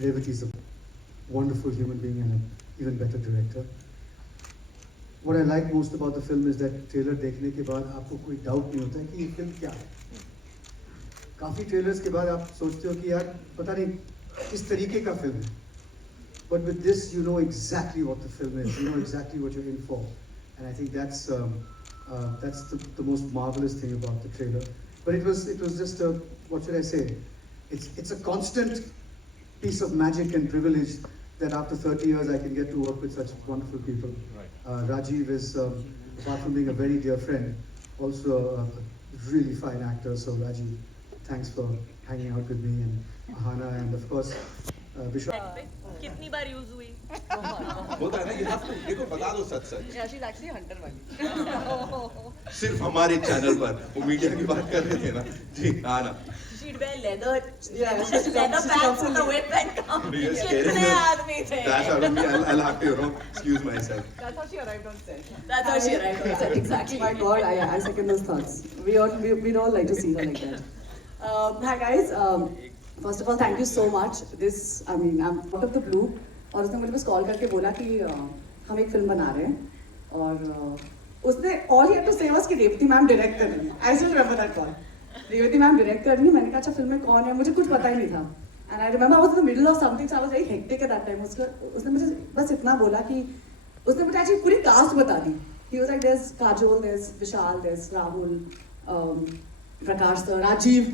Revati is a wonderful human being and an even better director. What I like most about the film is that trailer देखने के बाद आपको कोई doubt नहीं होता है कि ये film क्या है. काफी trailers के बाद आप सोचते हो कि यार पता नहीं किस तरीके का film है. But with this, you know exactly what the film is. You know exactly what you're in for, and I think that's the most marvelous thing about the trailer. But it was just a, what should I say? It's a constant piece of magic and privilege that after 30 years I can get to work with such wonderful people. Right. Rajiv is, apart from being a very dear friend, also a really fine actor. So Rajiv, thanks for hanging out with me, and Ahana, and of course Vishwa. कितनी बार use हुई? होता है ना, you have to, देखो बता दो सच सच. Yeah, she's actually hunter वाली. सिर्फ हमारे चैनल पर वो मीडिया की बात कर रहे थे ना जी. हाँ ना. She'd wear leather pants with a whip and come. You're scaring कितने the आदमी थे? trash out of me. I'll have to, excuse myself. That's how she arrived on set. That's how she arrived on set, exactly. My God, I second those thoughts. We'd all like to see her like that. Hi guys. First of all, thank you so much. I'm out of the blue. और उसने मुझे बस call करके बोला कि हम एक film बना रहे हैं और उसने all he had to say was कि रेवती मैम डायरेक्ट कर रही हैं. I still remember that call. Revathi ma'am direct कर रही है. मैंने कहा अच्छा फिल्म में कौन है, मुझे कुछ पता ही नहीं था. And I remember I was in the middle of something, so I was very hectic at that time. उसने मुझे बस इतना बोला कि उसने मुझे actually पूरी कास्ट बता दी. He was like, there's Kajol, there's Vishal, there's Rahul, Prakash sir, Rajiv.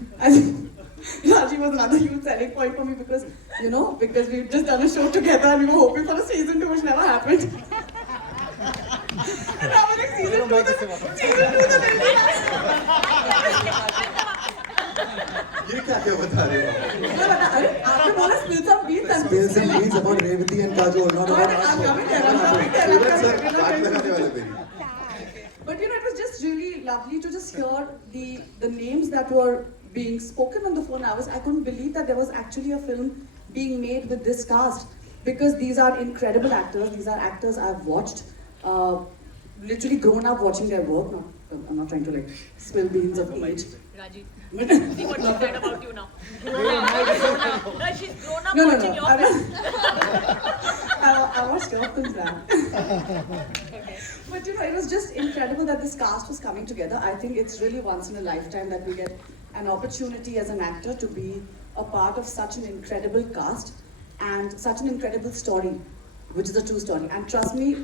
Rajiv was another huge selling point for me because we've just done a show together and we were hoping for a season 2 which never happened. And now we're like season 2 ये क्या बता रहे हो? अरे आपने बोला spill some beans and Spill some beans about Revati and Kajol, not about us. I'm coming there. Suraj sir बात लगाने वाले थे. But it was just really lovely to just hear the names that were being spoken on the phone. I couldn't believe that there was actually a film being made with this cast because these are incredible actors. These are actors I've watched, literally grown up watching their work. I'm not trying to like spill beans of age. Rajiv, see what she said about you now. No, she's grown up watching your films. I watched your films now. But it was just incredible that this cast was coming together. I think it's really once in a lifetime that we get an opportunity as an actor to be a part of such an incredible cast and such an incredible story, which is a true story. And trust me,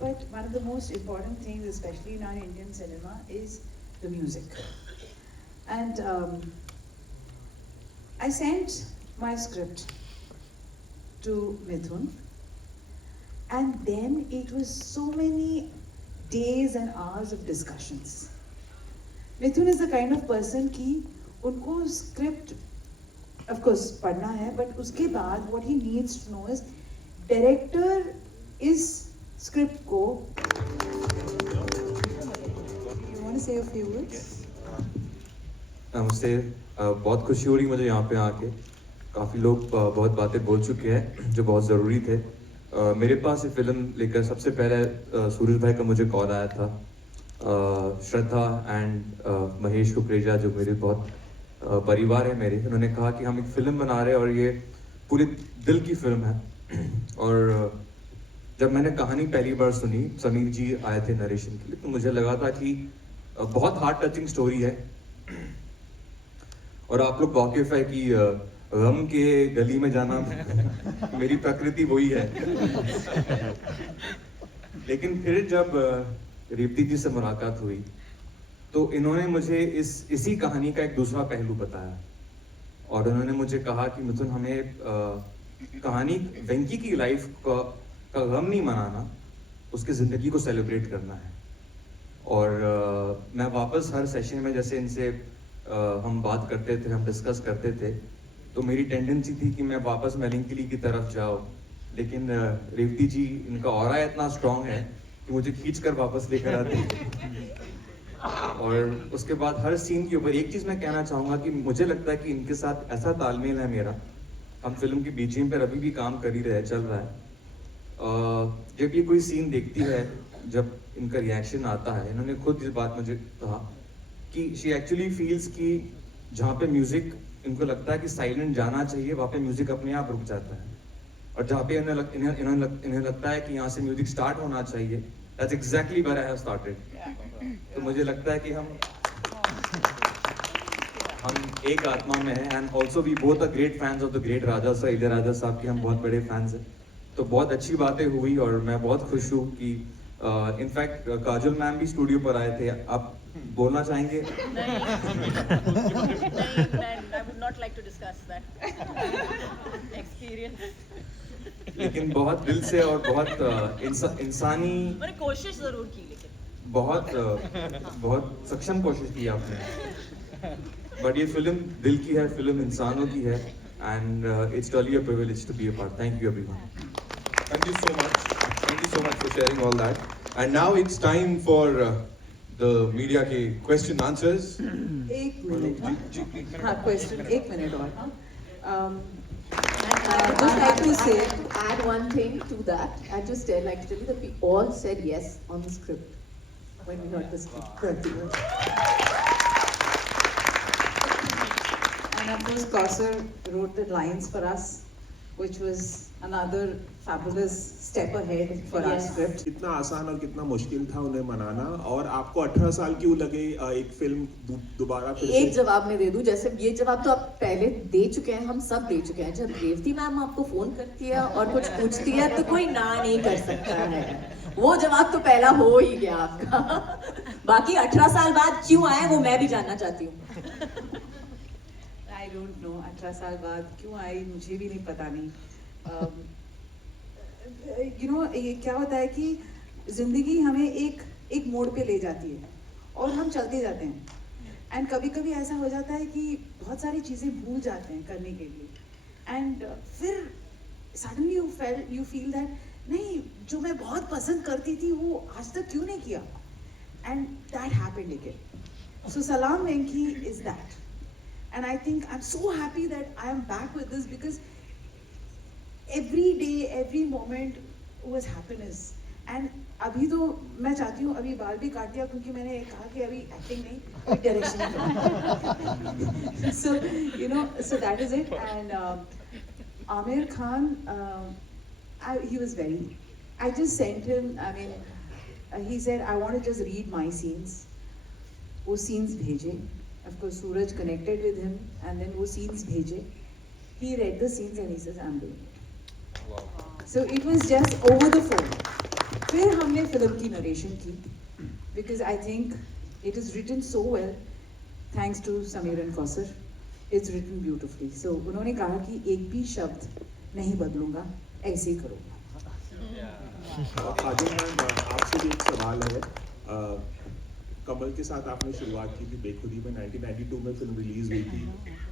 but one of the most important things, especially in our Indian cinema, is the music. And I sent my script to Mithun, and then it was so many days and hours of discussions. Mithun is the kind of person कि उनको script, of course, पढ़ना है, but उसके बाद what he needs to know is director is script को. You want to say a few words? नमस्ते. बहुत खुशी हो रही मुझे यहाँ पे आके. काफ़ी लोग बहुत बातें बोल चुके हैं जो बहुत ज़रूरी थे. मेरे पास ये फिल्म लेकर सबसे पहले सूरज भाई का मुझे कॉल आया था. श्रद्धा एंड महेश कुकरेजा जो मेरे बहुत परिवार है मेरे, उन्होंने कहा कि हम एक फ़िल्म बना रहे हैं और ये पूरे दिल की फिल्म है. और जब मैंने कहानी पहली बार सुनी, समीर जी आए थे नरेशन के लिए, तो मुझे लगा था कि बहुत हार्ट टचिंग स्टोरी है. और आप लोग वाकिफ है कि गम के गली में जाना मेरी प्रकृति वही है. लेकिन फिर जब रेवती जी से मुलाकात हुई तो इन्होंने मुझे इसी कहानी का एक दूसरा पहलू बताया. और उन्होंने मुझे कहा कि मिथुन, हमें कहानी वेंकी की लाइफ का गम नहीं मनाना, उसकी ज़िंदगी को सेलिब्रेट करना है. और मैं वापस हर सेशन में जैसे इनसे हम बात करते थे, हम डिस्कस करते थे, तो मेरी टेंडेंसी थी कि मैं वापस मेलंकली की तरफ जाऊँ. लेकिन रेवती जी, इनका ऑरा इतना स्ट्रॉन्ग है कि मुझे खींच कर वापस लेकर आते. और उसके बाद हर सीन के ऊपर एक चीज़ मैं कहना चाहूँगा कि मुझे लगता है कि इनके साथ ऐसा तालमेल है मेरा, हम फिल्म की बीजीएम पर अभी भी काम कर ही रहे, चल रहा है। जब ये कोई सीन देखती है, जब इनका रिएक्शन आता है, इन्होंने खुद इस बात मुझे कहा कि शी एक्चुअली फील्स कि जहाँ पे म्यूजिक इनको लगता है कि साइलेंट जाना चाहिए, वहाँ पे म्यूजिक अपने आप रुक जाता है, और जहाँ पे इन्हें लगता है कि यहाँ से म्यूजिक स्टार्ट होना चाहिए, that's exactly where I have started. तो मुझे लगता है कि हम एक आत्मा में हैं, and also we both are great fans of the great Raja sir, Ilaiyaraaja साहब के हम बहुत बड़े फैंस हैं। तो बहुत अच्छी बातें हुई और मैं बहुत खुश हूँ कि इनफैक्ट काजल मैम भी स्टूडियो पर आए थे। आप बोलना चाहेंगे? नहीं, I would not like to discuss that experience. लेकिन बहुत दिल से और बहुत इंसानी, मैंने कोशिश जरूर की, लेकिन बहुत सक्षम कोशिश की आपने। बट ये फिल्म दिल की है, फिल्म इंसानों की है, and it's really a privilege to be a part. Thank you everyone. Thank you so much. Thank you so much for sharing all that. And now it's time for the media के question answers. एक minute, हाँ question, एक minute और। Just like to say, to add one thing to that, I'd just like to tell you that we all said yes on the script when we heard the script. And of course, Kausar wrote the lines for us, which was another fabulous step ahead for our Yes. script. कितना आसान और कितना मुश्किल था उन्हें मनाना, और आपको 18 साल क्यों लगे एक फिल्म दोबारा फिर एक से? जवाब मैं दे दूं, जैसे ये जवाब तो आप पहले दे चुके हैं, हम सब दे चुके हैं। जब रेवती मैम आपको फोन करती है और कुछ पूछती है तो कोई ना नहीं कर सकता है, वो जवाब तो पहला हो ही गया आपका। बाकी 18 साल बाद क्यों आए वो मैं भी जानना चाहती हूँ। I don't know, 18 साल बाद क्यों आई मुझे भी नहीं पता नहीं। You know, ये क्या होता है कि जिंदगी हमें एक मोड़ पे ले जाती है और हम चलते जाते हैं, एंड कभी कभी ऐसा हो जाता है कि बहुत सारी चीज़ें भूल जाते हैं करने के लिए, एंड फिर सडनली यू फील दैट नहीं, जो मैं बहुत पसंद करती थी वो आज तक क्यों नहीं किया, and that happened again. So Salaam Venky is that, and I think I'm so happy that I am back with this, because every day, every moment was happiness. And अभी तो मैं चाहती हूँ अभी बाल भी काट दिया, क्योंकि मैंने कहा कि अभी एक्टिंग नहीं, direction. So you know, so that is it. And Aamir Khan, he was very, I just sent him, I mean, he said I want to just read my scenes, वो scenes भेजे। Of course, Suraj connected with him, and then वो scenes भेजे। He read the scenes and he says, "I'm doing it." Wow. So it was just over the phone. फिर हमने film की narration की, because I think it is written so well, thanks to Sameer and Kausar. It's written beautifully. So उन्होंने कहा कि एक भी शब्द नहीं बदलूंगा, ऐसे ही करूँगा। काजल मैम, आपसे भी एक सवाल है। कमल के साथ आपने शुरुआत की थी बेखुदी में, 1992 में फिल्म रिलीज हुई थी।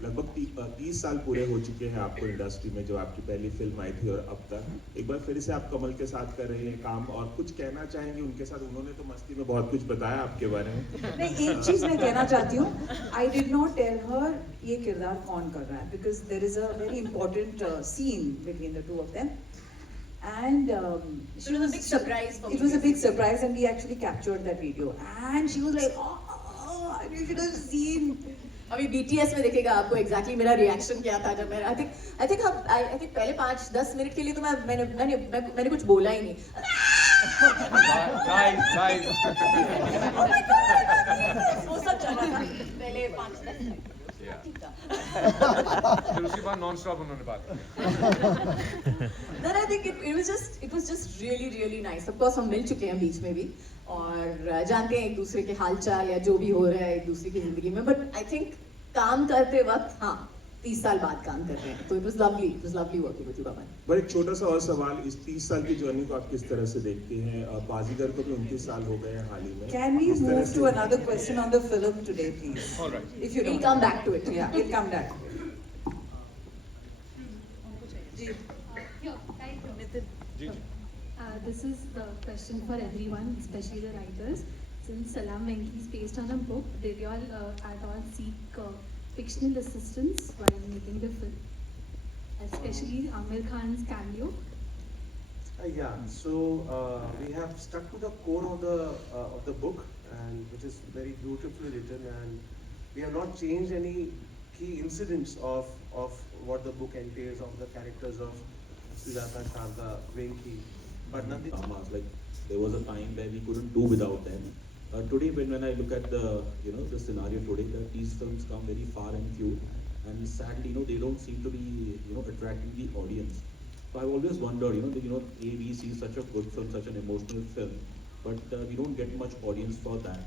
लगभग 30 साल पूरे हो चुके हैं आपको इंडस्ट्री में, जो आपकी पहली फिल्म आई थी, और अब तक एक बार फिर से आप कमल के साथ कर रहे हैं काम, और कुछ कहना चाहेंगे उनके साथ? उन्होंने तो मस्ती में बहुत कुछ बताया आपके बारे में। नहीं, एक चीज मैं कहना चाहती हूँ, I did not tell her ये किरदार कौन कर रहा है, because there is a very important scene between the two of them, and It was a big surprise for me. It was a big surprise, and we actually captured that video, and she was like, oh, you should have seen. अभी BTS में देखेगा आपको exactly मेरा reaction क्या था जब मैं I think पहले 5-10 मिनट के लिए तो मैंने कुछ बोला ही नहीं। वो सब चल रहा था पहले 5-10 मिनट। ठीक था। फिर उसके बाद नॉन स्टॉप उन्होंने बात की। Then I think it was just really nice. Of course हम मिल चुके हैं बीच में भी और जानते हैं एक दूसरे के हालचाल या जो भी हो रहा है एक दूसरे की जिंदगी में, but I think काम करते वक्त हाँ 30 साल बाद काम कर रहे हैं, तो it was lovely working with you, Raman. पर एक छोटा सा और सवाल, इस 30 साल की जर्नी को आप किस तरह से देखते हैं? बाजीगर को भी 29 साल हो गए हैं हाल ही में। Can we किस तरह move से- to another question on the film today, please? All right. If you We'll don't. come back to it. Yeah, we'll come back. जी। Here, right here. जी जी। This is the question for everyone, especially the writers. Since Salam Venki is based on a book, did you all at all seek fictional assistance while making the film? Especially Amir Khan's cameo. Yeah, so we have stuck to the core of the book, and which is very beautifully written, and we have not changed any key incidents of what the book entails, of the characters of Sujata, Sharda, Venki, but nothing. Like there was a time where we couldn't do without them. Today, when I look at the the scenario today, that these films come very far and few, and sadly, they don't seem to be attracting the audience. So I've always wondered, ABC is such a good film, such an emotional film, but we don't get much audience for that.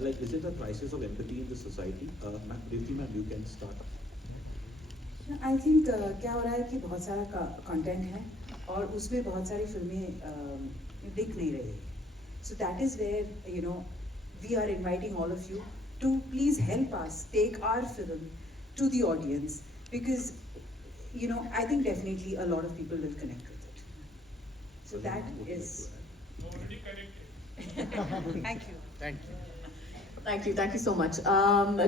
Like, is it a crisis of empathy in the society? Ma'am, you can start. I think क्या हो रहा है कि बहुत सारा content है और उसमें बहुत सारी फिल्में दिख नहीं रही so that is where we are inviting all of you to please help us take our film to the audience because I think definitely a lot of people will connect with it. So that is Already connected. thank you. Thank you so much.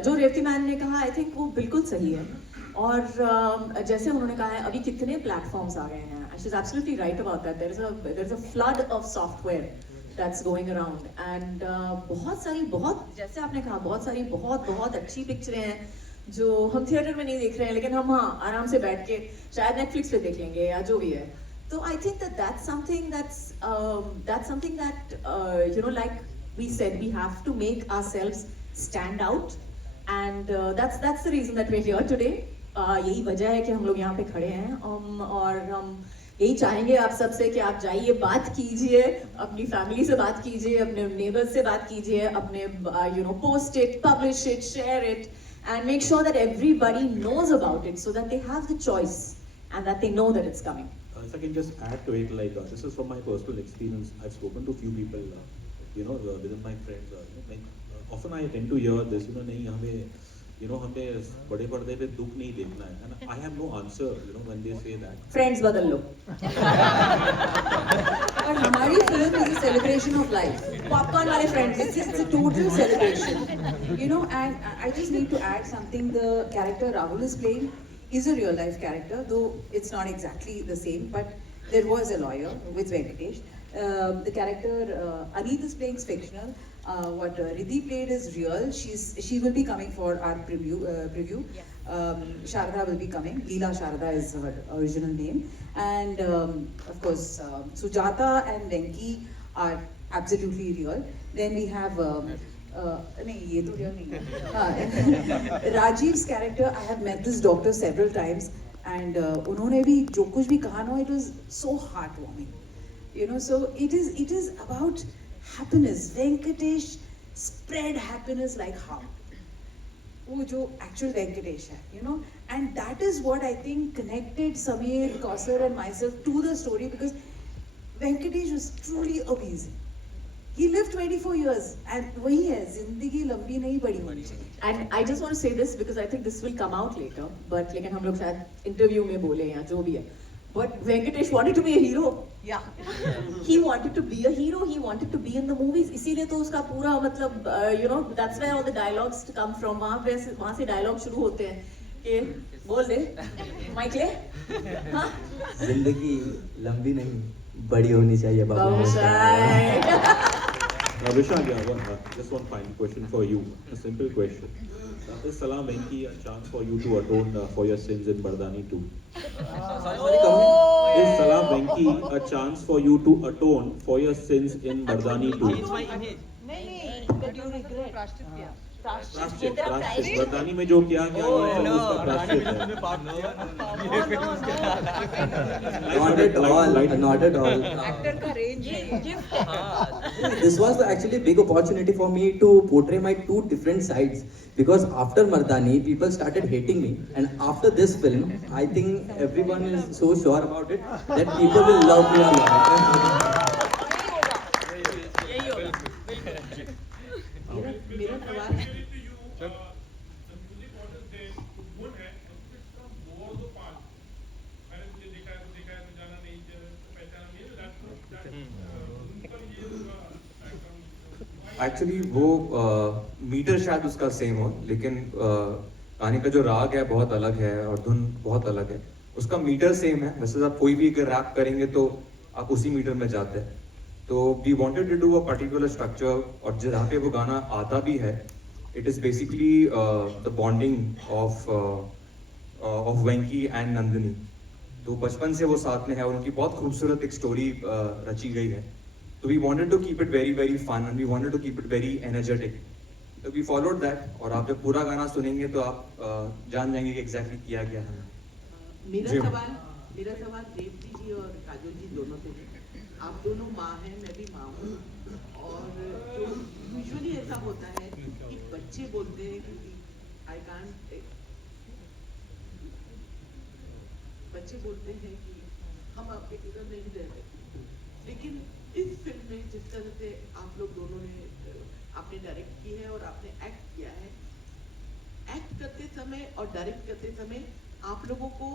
जो Revati man ने कहा I think वो बिल्कुल सही है और जैसे उन्होंने कहा है अभी कितने प्लेटफॉर्म्स आ गए हैं. She is absolutely right about that. There is a flood of software that's going around and बहुत जैसे आपने कहा बहुत अच्छी पिक्चरें हैं जो हम थिएटर में नहीं देख रहे हैं लेकिन हम आराम से बैठ के शायद नेटफ्लिक्स पे देख लेंगे या जो भी है. तो आई think that's something that like we said, we have to make ourselves stand out and that's the reason that we're here today. यही वजह है कि हम लोग यहाँ पे खड़े हैं और हम यही चाहेंगे आप सबसे कि आप जाइए, बात कीजिए, अपनी फैमिली से बात कीजिए, अपने नेबर्स से बात कीजिए, अपने post it, publish it, share it and make sure that everybody knows about it so that they have the choice and that they know that it's coming. If I can just add to it, like this is from my personal experience. I've spoken to few people, within my friends. Often I tend to hear this, नहीं हमें बड़े पर्दे पे दुख नहीं देखना है, and I have no answer, when they say that. Friends बदल लो. और हमारी film is a celebration of life. Popcorn वाले friends. It's a total celebration. And I just need to add something. The character Rahul is playing is a real life character, though it's not exactly the same, but there was a lawyer with Venkatesh. The character Aneet is playing fictional. What Riddhi played is real. She will be coming for our preview. Sharda will be coming. Leela Sharda is her original name. And of course, Sujata and Venki are absolutely real. Then we have नहीं ये तो real नहीं है. Rajiv's character, I have met this doctor several times, and उन्होंने भी जो कुछ भी कहा ना, it was so heartwarming. So it is about happiness. Venkatesh spread happiness like how? वो जो actual Venkatesh है, and that is what I think connected Sameer, Kausar and myself to the story, because Venkatesh was truly amazing. He lived 24 years and वही है, जिंदगी लंबी नहीं बड़ी होनी चाहिए. And I just want to say this because I think this will come out later, but लेकिन हम लोग शायद इंटरव्यू में बोले या जो भी है. But Venkatesh wanted to be a hero. Yeah. He wanted to be a hero. He wanted to be in the movies. इसीलिए तो उसका पूरा मतलब that's where all the dialogues come from. वहाँ से dialogue शुरू होते हैं कि बोल दे माइक ले. हाँ. जिंदगी लंबी नहीं बड़ी होनी चाहिए बाबू. Vishal, just one final question for you. A simple question. Is Salam Venki a chance for you to atone for your sins in Bardani 2? Is Salam Venki a chance for you to atone for your sins in Bardani 2? प्राश्चित बरदानी में जो किया गया उसका प्राश्चित है. Not at all. Actor का range है. This was actually a big opportunity for me to portray my two different sides, because after Mardani people started hating me, and after this film I think everyone is so sure about it that people will love me a lot. मेरा सवाल है. Actually वो metre शायद उसका same हो, लेकिन गाने का जो राग है बहुत अलग है और धुन बहुत अलग है। उसका मीटर सेम है, वैसे आप कोई भी अगर रैप करेंगे तो आप उसी मीटर में जाते हैं। तो we wanted to do a particular structure, और जहाँ पे वो गाना आता भी है, it is basically the bonding of Venky and Nandini. तो बचपन से वो साथ में है और उनकी बहुत खूबसूरत एक स्टोरी रची गई है। तो we wanted to keep it very very fun and we wanted to keep it very energetic. तो वी फॉलोड दैट, और आप जब पूरा गाना सुनेंगे तो आप जान जाएंगे कि एग्जैक्टली किया गया है। मेरा जी। सवाल रेवती जी और काजोल जी दोनों से है। आप दोनों माँ हैं, मैं भी माँ हूँ, और जो यूजुअली ऐसा होता है कि बच्चे बोलते हैं कि आई कांट, बच्चे बोलते हैं कि हम आपके किधर नहीं रह सकते, लेकिन इस फिल्म में जिस तरह से आप लोग दोनों ने आपने डायरेक्ट की है और आपने एक्ट किया है, एक्ट करते समय और डायरेक्ट करते समय आप लोगों को,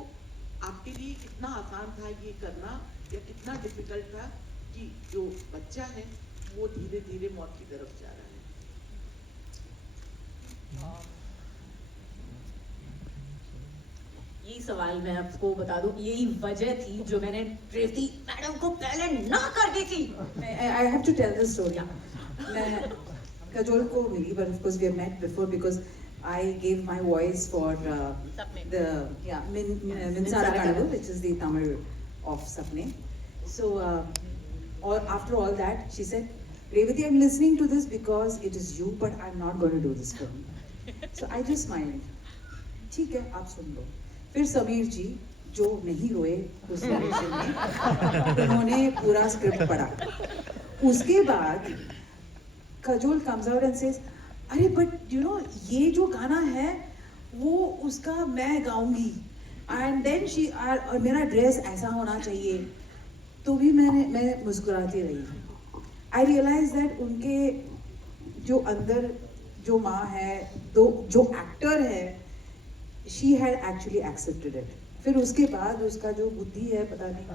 आपके लिए कितना आसान था ये करना या कितना डिफिकल्ट था कि जो बच्चा है वो धीरे धीरे मौत की तरफ जा रहा है? यही सवाल मैं आपको बता दूं, यही वजह थी जो मैंने रेवती मैडम को पहले ना कर दी थी। I have to tell this story. मैं कजोल को मिली, but of course we have met before because I gave my voice for the Minsara Kanavu, which is the Tamil of Sapne. So or after all that, she said, Revati, I'm listening to this because it is you, but I'm not going to do this film. So I just smiled. ठीक है, आप सुन लो। फिर समीर जी, जो नहीं रोए उस narration में, उन्होंने पूरा स्क्रिप्ट पढ़ा। उसके बाद cajole comes out and says, अरे बट यू नो ये जो गाना है वो उसका मैं गाऊंगी, एंड देन शी और मेरा ड्रेस ऐसा होना चाहिए। तो भी मैं मुस्कुराती रही। आई रियलाइज दैट उनके जो अंदर जो माँ है, जो एक्टर है, she had actually accepted it. फिर उसके बाद उसका जो बुद्धि है पता नहीं।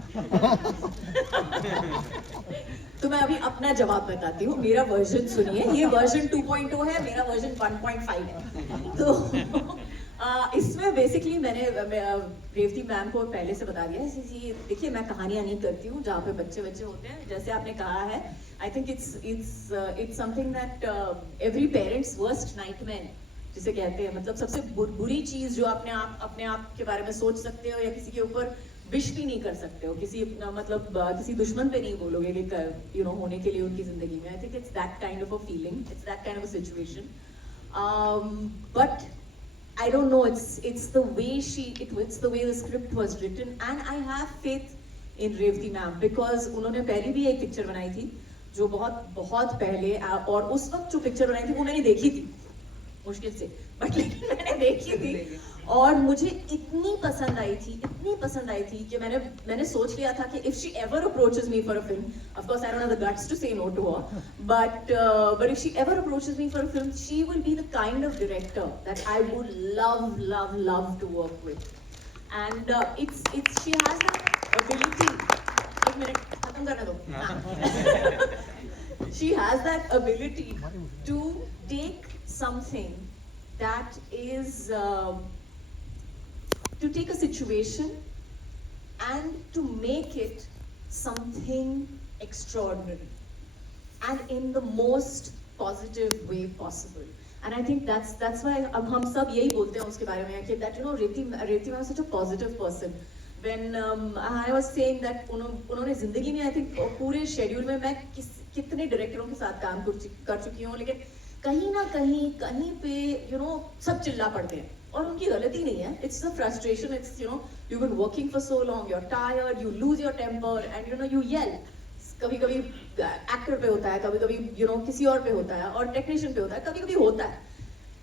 तो मैं अभी अपना जवाब बताती हूँ, मेरा वर्जन सुनिए। ये वर्जन 2.0 है, मेरा वर्जन 1.5 है। तो इसमें बेसिकली मैंने रेवती मैम को पहले से बता दिया है। देखिए, मैं कहानियां नहीं करती हूँ जहाँ पे बच्चे होते हैं, जैसे आपने कहा है। I think it's something that every parents worst nightmare जिसे कहते हैं, मतलब सबसे बुरी चीज जो अपने आप के बारे में सोच सकते हो या किसी के ऊपर विश भी नहीं कर सकते हो, किसी दुश्मन पे नहीं बोलोगे कि होने के लिए उनकी जिंदगी में। I think it's that kind of a feeling, it's that kind of a situation, but I don't know, it's the way the script was written, and I have faith in Revati ma'am because उन्होंने पहले भी एक picture बनाई थी जो बहुत पहले, और उस वक्त जो पिक्चर बनाई थी वो मैंने देखी थी मुश्किल से, बट लेकिन मैंने देखी थी और मुझे इतनी पसंद आई थी कि मैंने सोच लिया था कि if she ever approaches me for a film, of course I don't have the guts to say no to her, but if she ever approaches me for a film, she will be the kind of director that I would love to work with, and she has that ability. एक minute खत्म करने दो। She has that ability to take something that is to take a situation and to make it something extraordinary and in the most positive way possible. And I think that's why अब हम सब यही बोलते हैं उसके बारे में कि that Revati ma'am is such a positive person. When I was saying that उन्होंने जिंदगी में I think पूरे शेड्यूल में मैं कितने डायरेक्टरों के साथ काम कर चुकी हूँ, लेकिन कहीं ना कहीं पे सब चिल्ला पड़ते हैं और उनकी गलती नहीं है। It's the frustration, it's you've been working for so long, you're tired, you lose your temper and you yell. कभी एक्टर पे होता है, कभी किसी और पे होता है, और टेक्नीशियन पे होता है, कभी होता है।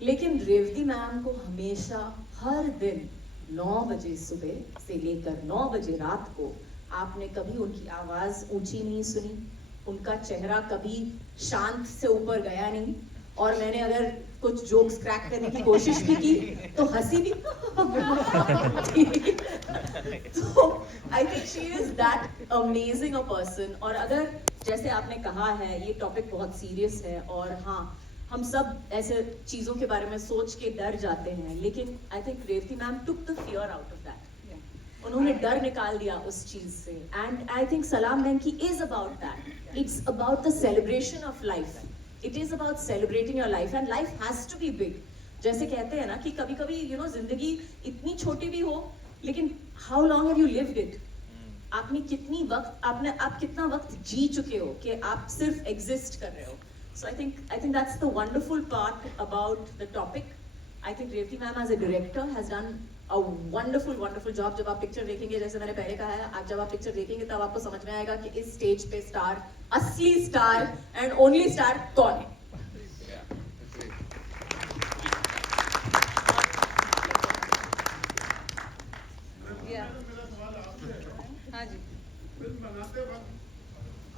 लेकिन रेवती मैम को हमेशा हर दिन 9 बजे सुबह से लेकर 9 बजे रात को आपने कभी उनकी आवाज ऊंची नहीं सुनी, उनका चेहरा कभी शांत से ऊपर गया नहीं, और मैंने अगर कुछ जोक्स क्रैक करने की कोशिश भी की तो हंसी भी तो I think she is that amazing a person. और अगर जैसे आपने कहा है ये टॉपिक बहुत सीरियस है और हाँ हम सब ऐसे चीजों के बारे में सोच के डर जाते हैं, लेकिन I think Revathi ma'am took the fear out of that. उन्होंने डर निकाल दिया उस चीज से. And I think Salaam Venky is about that. It's about the celebration of life. It is about celebrating your life and life has to be big. जैसे कहते हैं ना कि कभी कभी जिंदगी इतनी छोटी भी हो, लेकिन how long have you lived it. आप कितना वक्त जी चुके हो कि आप सिर्फ एग्जिस्ट कर रहे हो. So I think that's the wonderful part about the topic. I think Revathi ma'am as a director has done a wonderful job. जब आप पिक्चर देखेंगे, जैसे मैंने पहले कहा है, आज जब आप पिक्चर देखेंगे तब आपको समझ में आएगा कि इस स्टेज पे स्टार, असली स्टार एंड ओनली स्टार कौन है.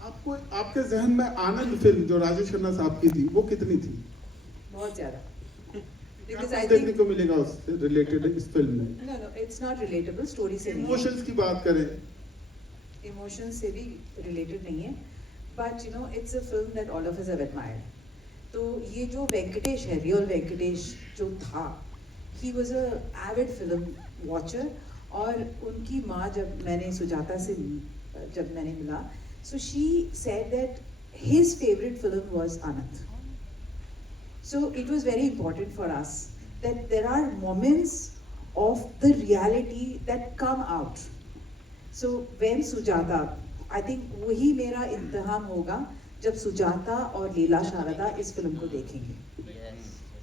आपको आपके जहन में आनंद फिल्म जो राजेश खन्ना साहब की थी वो कितनी थी? बहुत ज्यादा. Because I देखने think को मिलेगा उससे रिलेटेड इस फिल्म में? no, it's not relatable. Story से नहीं है. इमोशंस की बात करें, इमोशन से भी रिलेटेड नहीं है, but it's a film that all of us have admired. तो ये जो वेंकटेश है, रियल वेंकटेश जो था, he was a Avid film watcher. और उनकी माँ जब मैंने सुजाता से जब मैंने मिला, so she said that his favourite film was Anand. So it was very important for us that there are moments of the reality that come out. So when Sujata, I think वही मेरा इम्तिहान होगा जब सुजाता और लीला शारदा इस film को देखेंगे.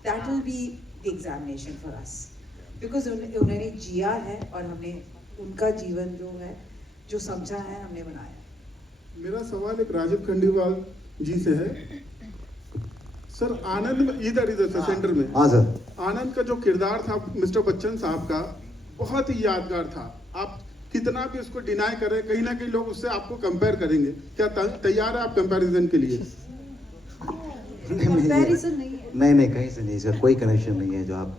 That will be the examination for us. Because उन्होंने जिया है और हमने उनका जीवन जो है, जो समझा है, हमने बनाया. मेरा सवाल एक राजीव खंडेलवाल जी से है. सर आनंद में इधर से सेंटर में, हाँ सर, आनंद का जो किरदार था मिस्टर बच्चन साहब का बहुत ही यादगार था. आप कितना भी उसको डिनाई करें, कहीं ना कहीं लोग उससे आपको कंपेयर करेंगे. क्या तैयार है आप कंपैरिजन के लिए? कंपैरिजन नहीं है. नहीं कहीं से नहीं सर, कोई कनेक्शन नहीं है. जो आप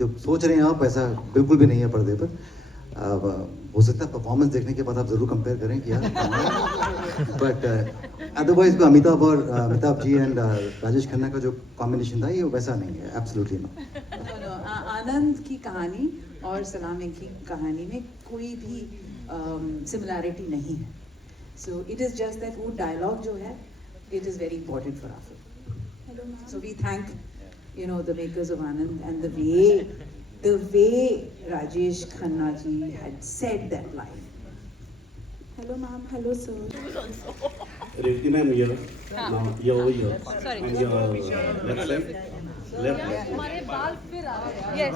जो सोच रहे हैं आप, ऐसा बिल्कुल भी नहीं है पर्दे पर. हो सकता है परफॉर्मेंस देखने के बाद आप जरूर कंपेयर करें कि यार, but otherwise Amitabh ji and Rajesh Khanna का जो कॉम्बिनेशन था ये वैसा नहीं है. Absolutely no. आनंद की कहानी और सलाम की कहानी में कोई भी सिमिलैरिटी नहीं है. So it is just that वो डायलॉग जो है, it is very important for our film. So we thank the makers of Anand and the way Rajesh Khanna ji had said that line. Hello ma'am, hello sir. Revati ma'am here. Now you're over here. Sorry. On your left side. Left. हमारे बाल फिर आ रहे हैं. Yes.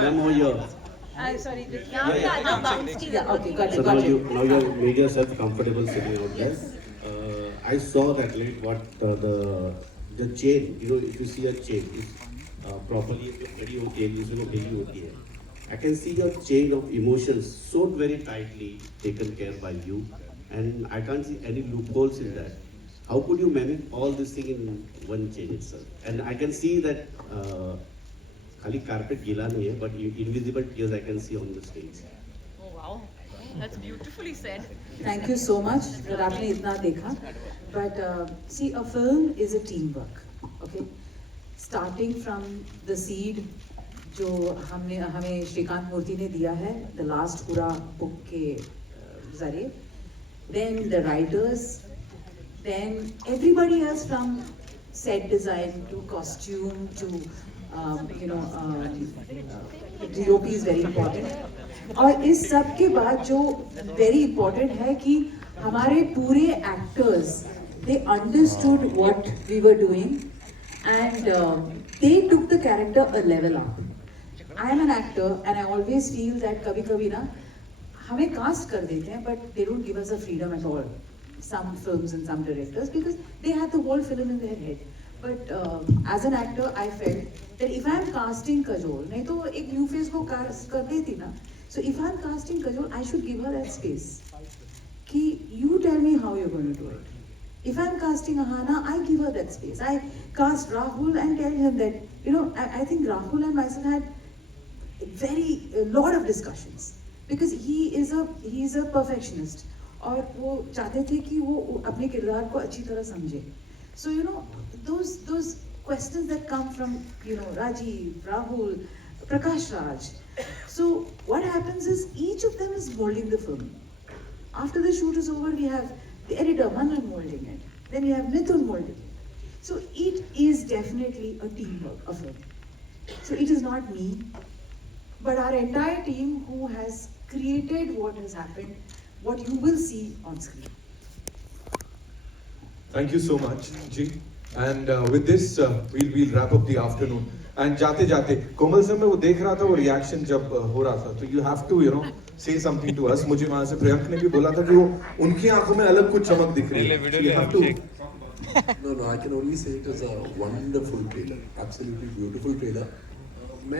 Ma'am over here. Sorry. Okay, got So it. now you made yourself comfortable sitting out there. I saw that like what the chain. If you see a chain, it's properly ready होती है, दूसरे को भेजी होती है. I can see your chain of emotions so very tightly taken care by you, and I can't see any loopholes in that. How could you manage all this thing in one chain itself? And I can see that खाली carpet गीला नहीं है, but invisible tears I can see on the stage. Oh wow, that's beautifully said. Thank you so much that आपने इतना देखा. But see, a film is a teamwork. Okay, starting from the seed जो हमें श्रीकांत मूर्ति ने दिया है, the last पूरा book के जरिए, then the writers, then everybody else from set design to costume to DOP is very important. और इस सब के बाद जो very important है कि हमारे पूरे actors, they understood what we were doing and they took the character a level up. I am an actor and I always feel that कभी-कभी ना हमें cast कर देते हैं but they don't give us a freedom at all. Some films and some directors because they had the whole film in their head. But as an actor, I felt that if I am casting Kajol, नहीं तो एक new face को cast कर देती ना. So if I am casting Kajol, I should give her that space. कि you tell me how you're going to do it. If I'm casting Ahana, I give her that space. I cast Rahul and tell him that, I think Rahul and myself had a lot of discussions because he is a perfectionist और वो चाहते थे कि वो अपने किरदार को अच्छी तरह समझे. So you know those questions that come from Rajiv, Rahul, Prakash Raj. So what happens is each of them is molding the film. After the shoot is over, we have the editor Manan molding it. Then we have Mithun molding it. So it is definitely a teamwork, a film. So it is not me, but our entire team who has created what has happened, what you will see on screen. Thank you so much, Ji. And with this, we'll wrap up the afternoon. And जाते जाते कोमल sir मैं वो देख रहा था वो reaction जब हो रहा था तो you have to say something to us. मुझे वहाँ से प्रियंक ने भी बोला था कि वो उनकी आंखों में अलग कुछ चमक दिख रही है. So you have to. No, I can only say it was a wonderful trailer, absolutely beautiful trailer.